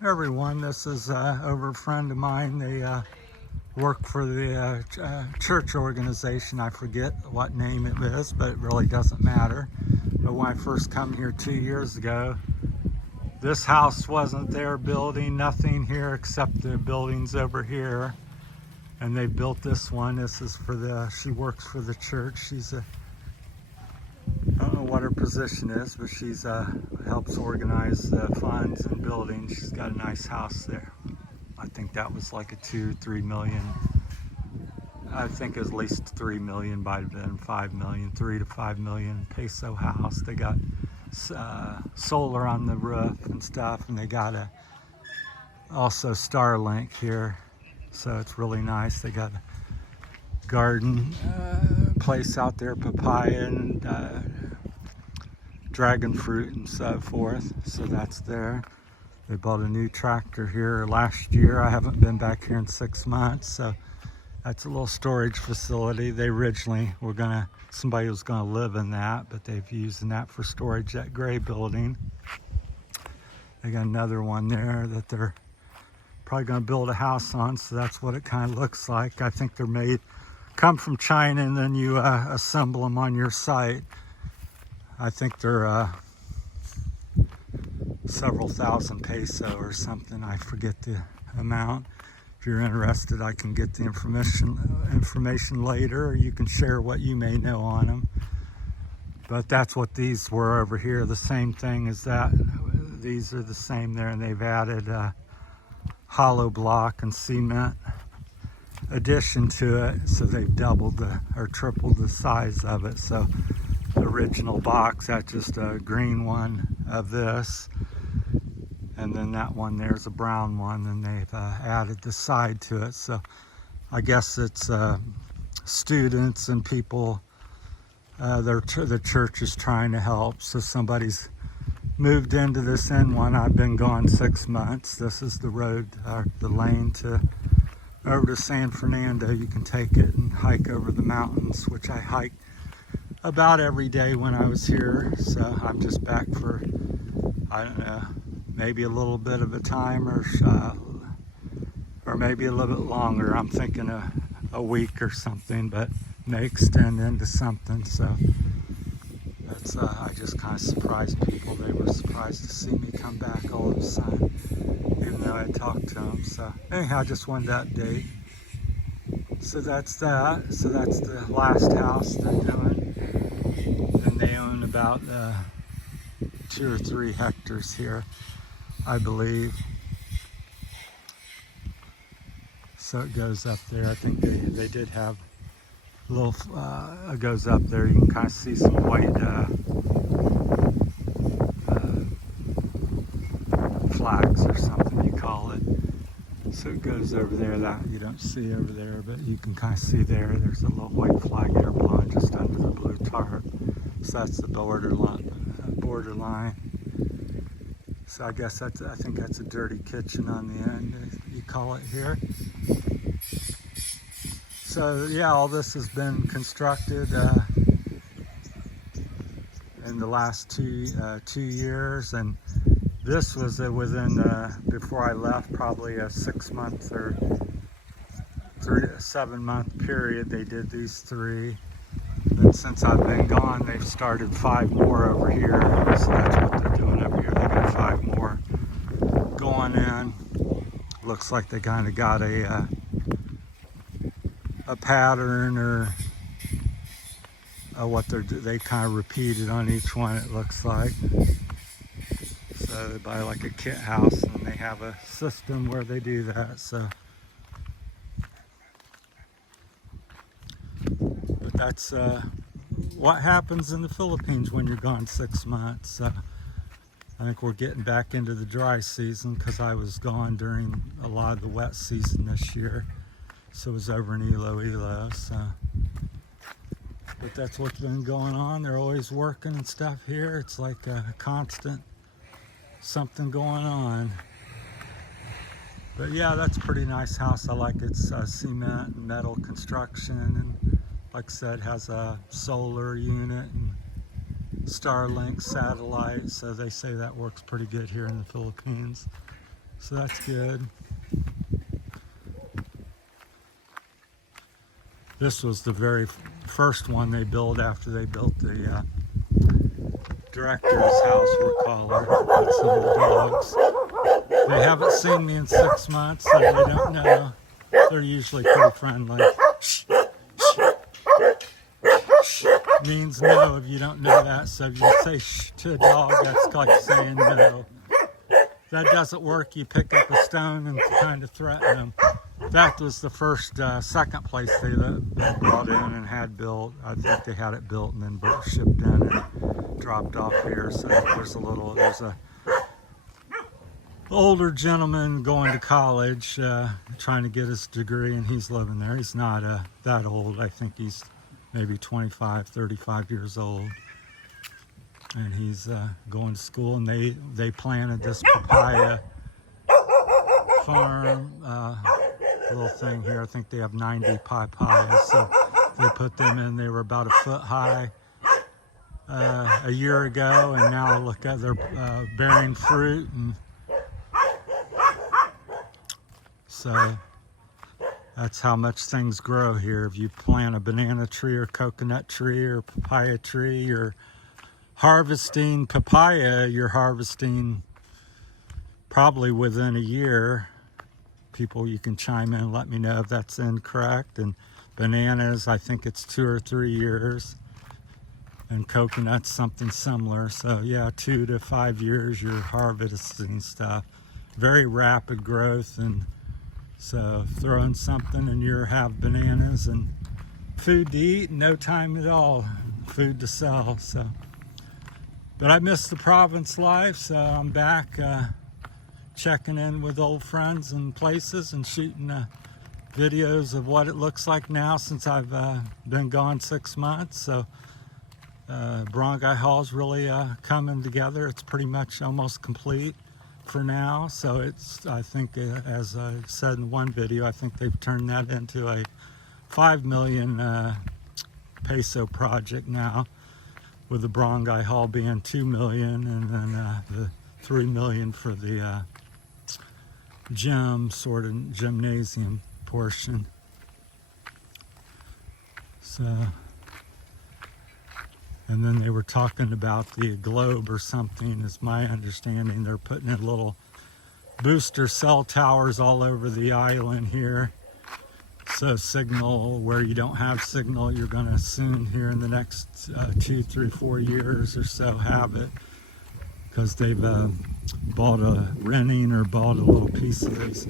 Everyone, this is over a friend of mine. They work for the church organization. I forget what name it is, but it really doesn't matter. But when I first come here 2 years ago, this house wasn't their building, nothing here except the buildings over here. And they built this one. This is for she works for the church. I don't know what her position is, but she's helps organize funds and buildings. She's got a nice house there. I think that was like a 2-3 million. I think at least 3 million, might have been 5 million, 3 to 5 million peso house. They got solar on the roof and stuff, and they got also Starlink here, so it's really nice. They got a garden place out there, papaya and dragon fruit and so forth, so that's there. They bought a new tractor here last year. I haven't been back here in 6 months, so that's a little storage facility. They originally were somebody was gonna live in that, but they've using that for storage, that gray building. They got another one there that they're probably gonna build a house on, so that's what it kind of looks like. I think they're come from China, and then you assemble them on your site. I think they're several thousand peso or something. I forget the amount. If you're interested, I can get the information later, or you can share what you may know on them. But that's what these were over here. The same thing as that. These are the same there, and they've added hollow block and cement addition to it, so they've doubled or tripled the size of it. So the original box, that's just a green one of this, and then that one there's a brown one, and they've added the side to it. So I guess it's students and people, the church is trying to help. So somebody's moved into this end one. I've been gone 6 months. This is the road, the lane over to San Fernando. You can take it and hike over the mountains, which I hike about every day when I was here. So I'm just back for, I don't know, maybe a little bit of a time, or maybe a little bit longer. I'm thinking a week or something, but may extend into something. So that's I just kind of surprised people. They were surprised to see me come back all of a sudden, even though I talked to them. So anyhow, I just wanted to update. So that's that. So that's the last house they're doing, and they own about 2 or 3 hectares here, I believe. So it goes up there. I think they did have a little, it goes up there. You can kind of see some white flags or something you call it. So it goes over there, that you don't see over there, but you can kind of see there. There's a little white flag there blowing just under the blue tarp. So that's the borderline. So I guess I think that's a dirty kitchen on the end, you call it here. So yeah, all this has been constructed in the last two years, and this was within before I left, probably a 6 month or 7 month period. They did these 3. And since I've been gone, they've started 5 more over here. So that's what they're doing over here. They got 5 more going in. Looks like they kind of got a pattern, or what they kind of repeated on each one, it looks like. So they buy like a kit house, and they have a system where they do that. So, but that's what happens in the Philippines when you're gone 6 months. I think we're getting back into the dry season, because I was gone during a lot of the wet season this year. So it was over in Iloilo. So, but that's what's been going on. They're always working and stuff here. It's like a constant something going on. But yeah, that's a pretty nice house. I like its cement and metal construction, and like I said, has a solar unit and Starlink satellite, so they say that works pretty good here in the Philippines. So that's good. This was the very first one they built after they built the director's house, we'll call her, with some of the dogs. They haven't seen me in 6 months, so they don't know. They're usually pretty friendly. Means no if you don't know that. So if you say shh to a dog, that's like saying no. If that doesn't work, you pick up a stone and kind of threaten them. That was the first, second place they brought in and had built. I think they had it built and then shipped in and dropped off here. So there's a older gentleman going to college, trying to get his degree, and he's living there. He's not that old. I think he's maybe 25, 35 years old. And he's going to school, and they planted this papaya farm little thing here. I think they have 90 papayas, so they put them in. They were about a foot high a year ago, and now look at they're bearing fruit. And so that's how much things grow here. If you plant a banana tree or coconut tree or papaya tree, you're harvesting papaya, you're harvesting probably within a year. People, you can chime in and let me know if that's incorrect. And bananas, I think it's 2 or 3 years. And coconuts, something similar. So yeah, 2 to 5 years you're harvesting stuff. Very rapid growth, and so throw in something and you have bananas and food to eat in no time at all. Food to sell. So, but I miss the province life, so I'm back checking in with old friends and places and shooting videos of what it looks like now since I've been gone 6 months. So Barangay Hall's really coming together. It's pretty much almost complete for now. So it's, I think, as I said in one video, I think they've turned that into a 5 million peso project now, with the Barangay Hall being 2 million, and then the 3 million for the gymnasium portion. So, and then they were talking about the globe or something, is my understanding. They're putting in little booster cell towers all over the island here. So signal where you don't have signal, you're going to soon here in the next 2, 3, 4 years or so have it. Because they've bought a little piece of these.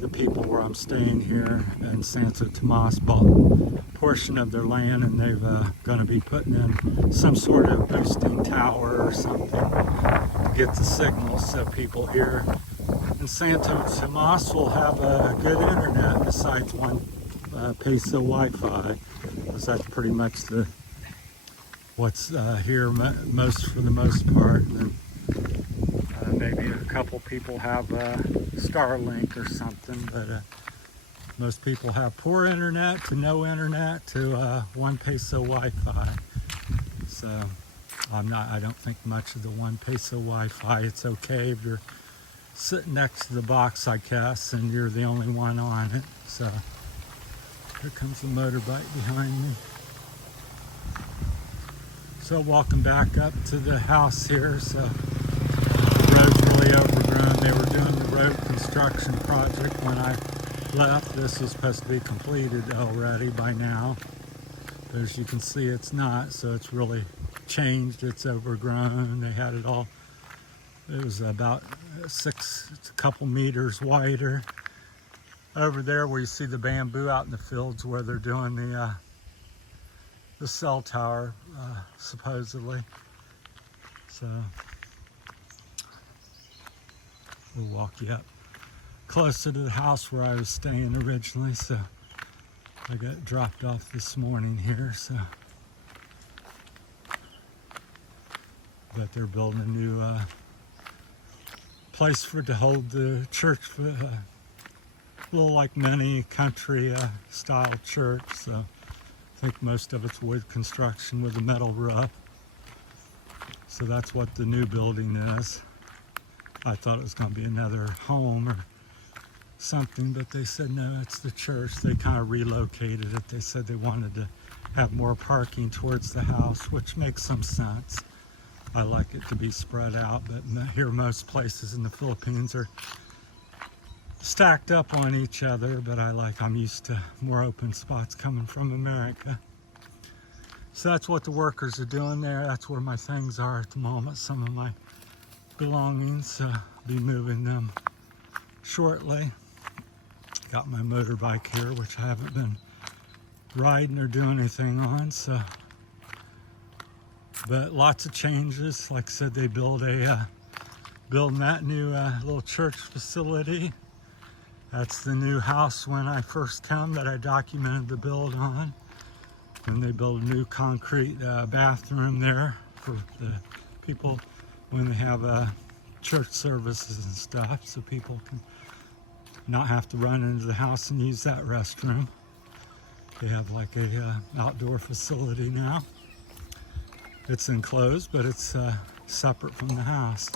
The people where I'm staying here in Santo Tomas bought a portion of their land, and they've going to be putting in some sort of boosting tower or something to get the signal, so people here in Santo Tomas will have a good internet besides one peso Wi-Fi, because that's pretty much what's here for the most part. And maybe a couple people have Starlink or something, but most people have poor internet to no internet to 1 peso Wi-Fi. So I don't think much of the 1 peso Wi-Fi. It's okay if you're sitting next to the box, I guess, and you're the only one on it. So here comes the motorbike behind me. So walking back up to the house here. So the road's really overgrown. They were doing the road construction project when I left. This was supposed to be completed already by now. But as you can see, it's not. So it's really changed. It's overgrown. They had it all. It was about a couple meters wider. Over there where you see the bamboo out in the fields where they're doing the cell tower, supposedly. So we'll walk you up closer to the house where I was staying originally. So I got dropped off this morning here. So, but they're building a new place to hold the church, a little like mini country style church. So I think most of it's wood construction with a metal roof. So that's what the new building is. I thought it was going to be another home or something, but they said no, it's the church. They kind of relocated it. They said they wanted to have more parking towards the house, which makes some sense. I like it to be spread out, but here most places in the Philippines are stacked up on each other, but I'm used to more open spots coming from America. So that's what the workers are doing there. That's where my things are at the moment, some of my belongings. I'll be moving them shortly. Got my motorbike here, which I haven't been riding or doing anything on, so. But lots of changes. Like I said, they building that new little church facility. That's the new house when I first come that I documented the build on. And they built a new concrete bathroom there for the people when they have church services and stuff, so people can not have to run into the house and use that restroom. They have like a outdoor facility now. It's enclosed, but it's separate from the house.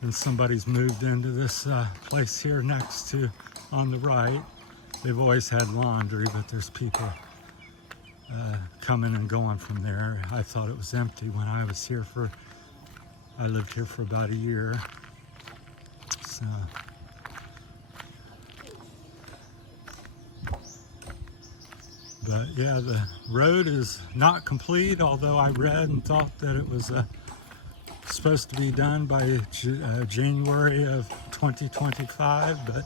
And somebody's moved into this place here next to, on the right. They've always had laundry, but there's people coming and going from there. I thought it was empty when I was here I lived here for about a year. So. But yeah, the road is not complete, although I read and thought that it was supposed to be done by January of 2025, but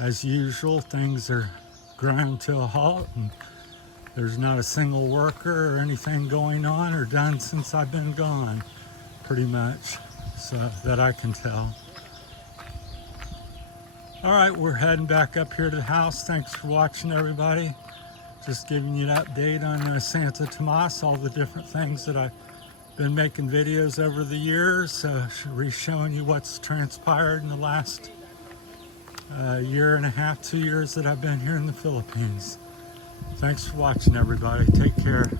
as usual, things are ground to a halt, and there's not a single worker or anything going on or done since I've been gone, pretty much, so that I can tell. All right, we're heading back up here to the house. Thanks for watching, everybody. Just giving you an update on Santa Tomas, all the different things that I've been making videos over the years, showing you what's transpired in the last year and a half, 2 years that I've been here in the Philippines. Thanks for watching, everybody. Take care.